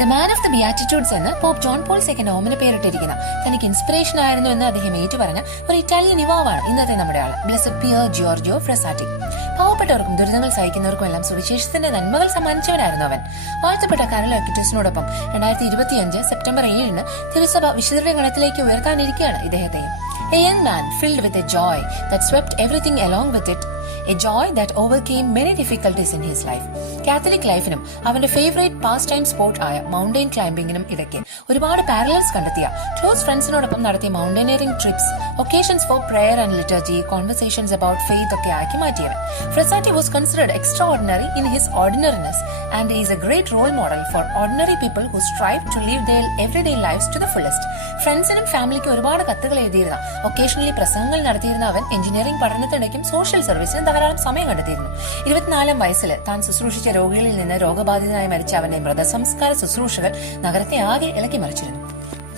The man of the beatitudes എന്ന് pop John Paul second ഓമന പേരിട്ടിരിക്കുന്ന തനിക്ക് ഇൻസ്പിറേഷൻ ആയിരുന്നു എന്ന് അദ്ദേഹം ഏറ്റുപറഞ്ഞ ഒരു ഇറ്റാലിയൻ യുവാവാണ് ഇന്നത്തെ നമ്മുടെ ആൾ ബ്ലെസഡ് പിയർ ജിയോർജിയോ ഫ്രെസാറ്റി. പാവപ്പെട്ടവർക്കും ദുരിതങ്ങൾ സഹിക്കുന്നവർക്കും എല്ലാം സുവിശേഷത്തിന്റെ നന്മകൾ സമ്മാനിച്ചവനായിരുന്നു അവൻ. വാഴ്ത്തപ്പെട്ട കരൾ അക്വിറ്റസിനോടൊപ്പം 2025 സെപ്റ്റംബർ 7 തിരുസഭ വിശുദ്ധരുടെ ഗണത്തിലേക്ക് ഉയർത്താനിരിക്കുകയാണ് ഇദ്ദേഹത്തെയും. A young man filled with a joy that swept everything along with it. A joy that overcame many difficulties in his life. Catholic ലൈഫിനും അവന്റെ ഫേവറേറ്റ് പാസ് ടൈം സ്പോർട്ട് ആയ മൗണ്ടൈൻ ക്ലൈംബിങ്ങിനും ഇടയ്ക്ക് ഒരുപാട് പാരലൽസ് കണ്ടെത്തിയ ക്ലോസ് ഫ്രണ്ട്സിനോടൊപ്പം നടത്തിയ mountaineering trips, occasions for prayer and liturgy, conversations about faith ഒക്കെ ആക്കി മാറ്റിയവൻ. Frassati was considered extraordinary in his ordinariness and is a great role model for ordinary people who strive to live their everyday lives to the fullest. ഫ്രണ്ട്സിനും ഫാമിലിക്കും ഒരുപാട് കത്തുകൾ എഴുതിയിരുന്ന, occasionally പ്രസംഗങ്ങൾ നടത്തിയിരുന്ന അവൻ എഞ്ചിനീയറിംഗ് പഠനത്തിനിടയ്ക്കും സോഷ്യൽ സർവീസിനും ധാരാളം സമയം കണ്ടെത്തിയിരുന്നു. 24 വയസ്സിൽ താൻ ശുശ്രൂഷിച്ച രോഗികളിൽ നിന്ന് രോഗബാധിതനായി മരിച്ച അവന്റെ മൃതസംസ്കാര ശുശ്രൂഷകൾ നഗരത്തെ ആകെ ഇളക്കി മറിച്ചിരുന്നു.